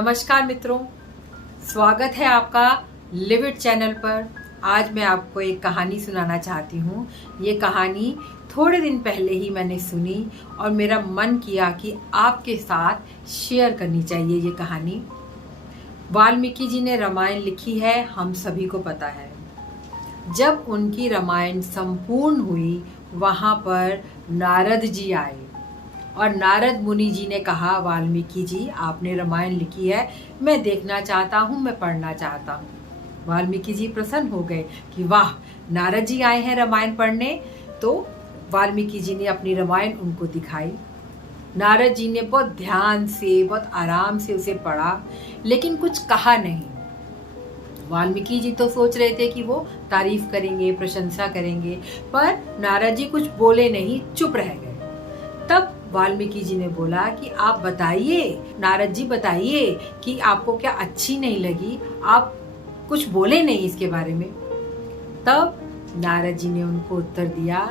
नमस्कार मित्रों, स्वागत है आपका लिव इट चैनल पर। आज मैं आपको एक कहानी सुनाना चाहती हूँ। ये कहानी थोड़े दिन पहले ही मैंने सुनी और मेरा मन किया कि आपके साथ शेयर करनी चाहिए ये कहानी। वाल्मीकि जी ने रामायण लिखी है, हम सभी को पता है। जब उनकी रामायण संपूर्ण हुई, वहाँ पर नारद जी आए और नारद मुनि जी ने कहा, वाल्मीकि जी आपने रामायण लिखी है, मैं देखना चाहता हूँ, मैं पढ़ना चाहता हूँ। वाल्मीकि जी प्रसन्न हो गए कि वाह, नारद जी आए हैं रामायण पढ़ने। तो वाल्मीकि जी ने अपनी रामायण उनको दिखाई। नारद जी ने बहुत ध्यान से, बहुत आराम से उसे पढ़ा, लेकिन कुछ कहा नहीं। वाल्मीकि जी तो सोच रहे थे कि वो तारीफ करेंगे, प्रशंसा करेंगे, पर नारद जी कुछ बोले नहीं, चुप रह गए। तब वाल्मीकि जी ने बोला कि आप बताइए, नारद जी बताइए कि आपको क्या अच्छी नहीं लगी, आप कुछ बोले नहीं इसके बारे में। तब नारद जी ने उनको उत्तर दिया,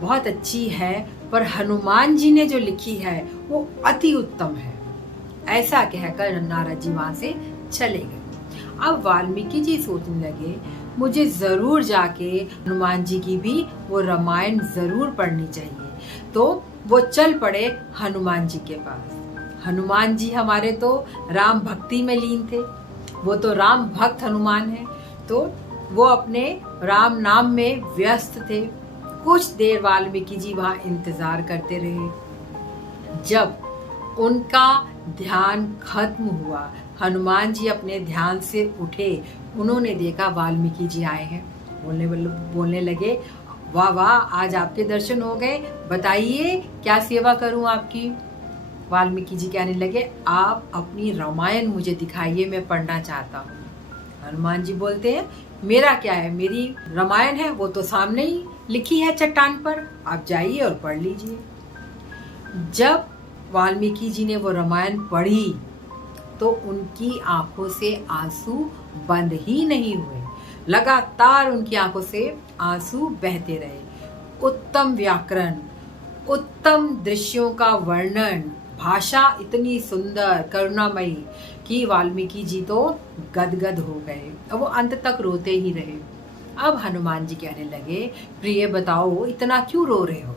बहुत अच्छी है, पर हनुमान जी ने जो लिखी है वो अति उत्तम है। ऐसा कहकर नारद जी वहां से चले गए। अब वाल्मीकि जी सोचने लगे, मुझे जरूर जाके हनुमान जी की भी वो रामायण जरूर पढ़नी चाहिए। तो वो चल पड़े हनुमान जी के पास। हनुमान जी हमारे तो राम भक्ति में लीन थे, वो तो राम भक्त हनुमान है, तो वो अपने राम नाम में व्यस्त थे। कुछ देर वाल्मीकि जी वहां इंतजार करते रहे। जब उनका ध्यान खत्म हुआ, हनुमान जी अपने ध्यान से उठे, उन्होंने देखा वाल्मीकि जी आए हैं। बोलने लगे, वाह वाह, आज आपके दर्शन हो गए, बताइए क्या सेवा करूं आपकी। वाल्मीकि जी कहने लगे, आप अपनी रामायण मुझे दिखाइए, मैं पढ़ना चाहता हूँ। हनुमान जी बोलते हैं, मेरा क्या है, मेरी रामायण है वो तो सामने ही लिखी है चट्टान पर, आप जाइए और पढ़ लीजिए। जब वाल्मीकि जी ने वो रामायण पढ़ी तो उनकी आंखों से आंसू बंद ही नहीं हुए, लगातार उनकी आंखों से आंसू बहते रहे। उत्तम व्याकरण, उत्तम दृश्यों का वर्णन, भाषा इतनी सुंदर करुणामयी कि वाल्मीकि जी तो गदगद हो गए और वो अंत तक रोते ही रहे। अब हनुमान जी कहने लगे, प्रिय बताओ इतना क्यों रो रहे हो।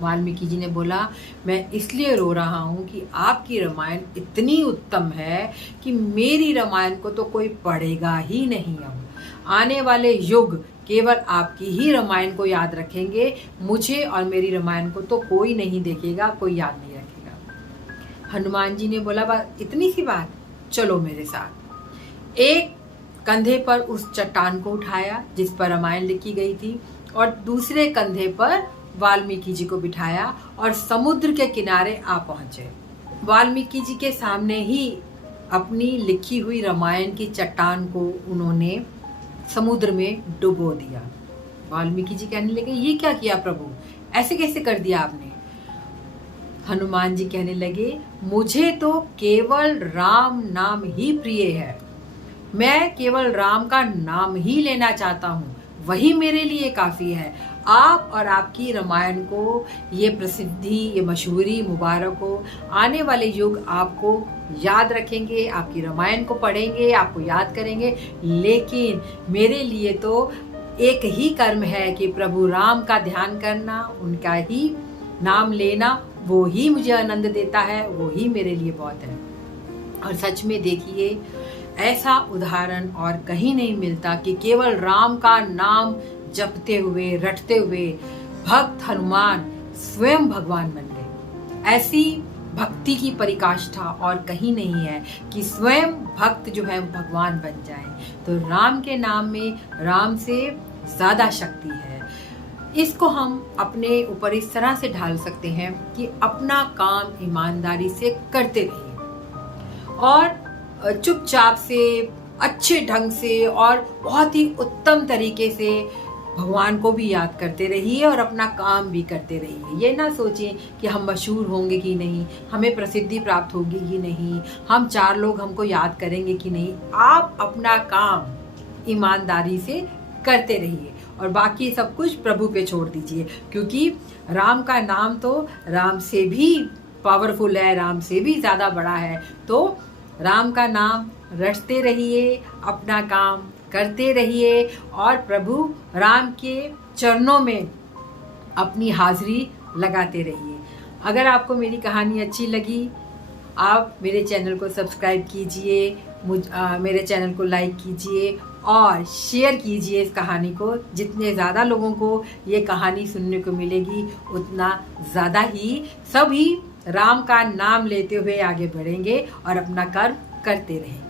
वाल्मीकि जी ने बोला, मैं इसलिए रो रहा हूँ कि आपकी रामायण इतनी उत्तम है कि मेरी रामायण को तो कोई पढ़ेगा ही नहीं। अब आने वाले युग केवल आपकी ही रामायण को याद रखेंगे, मुझे और मेरी रामायण को तो कोई नहीं देखेगा, कोई याद नहीं रखेगा। हनुमान जी ने बोला, बस इतनी सी बात, चलो मेरे साथ। एक कंधे पर उस चट्टान को उठाया जिस पर रामायण लिखी गई थी और दूसरे कंधे पर वाल्मीकि जी को बिठाया और समुद्र के किनारे आ पहुंचे। वाल्मीकि जी के सामने ही अपनी लिखी हुई रामायण की चट्टान को उन्होंने समुद्र में डुबो दिया। वाल्मीकि जी कहने लगे, ये क्या किया प्रभु, ऐसे कैसे कर दिया आपने। हनुमान जी कहने लगे, मुझे तो केवल राम नाम ही प्रिय है, मैं केवल राम का नाम ही लेना चाहता हूँ, वही मेरे लिए काफी है। आप और आपकी रामायण को ये प्रसिद्धि, ये मशहूरी मुबारक हो। आने वाले युग आपको याद रखेंगे, आपकी रामायण को पढ़ेंगे, आपको याद करेंगे, लेकिन मेरे लिए तो एक ही कर्म है कि प्रभु राम का ध्यान करना, उनका ही नाम लेना, वो ही मुझे आनंद देता है, वो ही मेरे लिए बहुत है। और सच में देखिए, ऐसा उदाहरण और कहीं नहीं मिलता कि केवल राम का नाम जपते हुए, रटते हुए भक्त हनुमान स्वयं भगवान बन गए। ऐसी भक्ति की परिकाष्ठा और कहीं नहीं है कि स्वयं भक्त जो है भगवान बन जाए। तो राम के नाम में राम से ज्यादा शक्ति है। इसको हम अपने ऊपर इस तरह से ढाल सकते हैं कि अपना काम ईमानदारी से करते रहिए और चुपचाप से, अच्छे ढंग से और बहुत ही उत्तम तरीके से भगवान को भी याद करते रहिए और अपना काम भी करते रहिए। ये ना सोचें कि हम मशहूर होंगे कि नहीं, हमें प्रसिद्धि प्राप्त होगी कि नहीं, हम चार लोग हमको याद करेंगे कि नहीं। आप अपना काम ईमानदारी से करते रहिए और बाकी सब कुछ प्रभु पे छोड़ दीजिए, क्योंकि राम का नाम तो राम से भी पावरफुल है, राम से भी ज्यादा बड़ा है। तो राम का नाम रटते रहिए, अपना काम करते रहिए और प्रभु राम के चरणों में अपनी हाजिरी लगाते रहिए। अगर आपको मेरी कहानी अच्छी लगी, आप मेरे चैनल को सब्सक्राइब कीजिए, मेरे चैनल को लाइक कीजिए और शेयर कीजिए इस कहानी को। जितने ज़्यादा लोगों को ये कहानी सुनने को मिलेगी, उतना ज़्यादा ही सभी राम का नाम लेते हुए आगे बढ़ेंगे और अपना कर्म करते रहेंगे।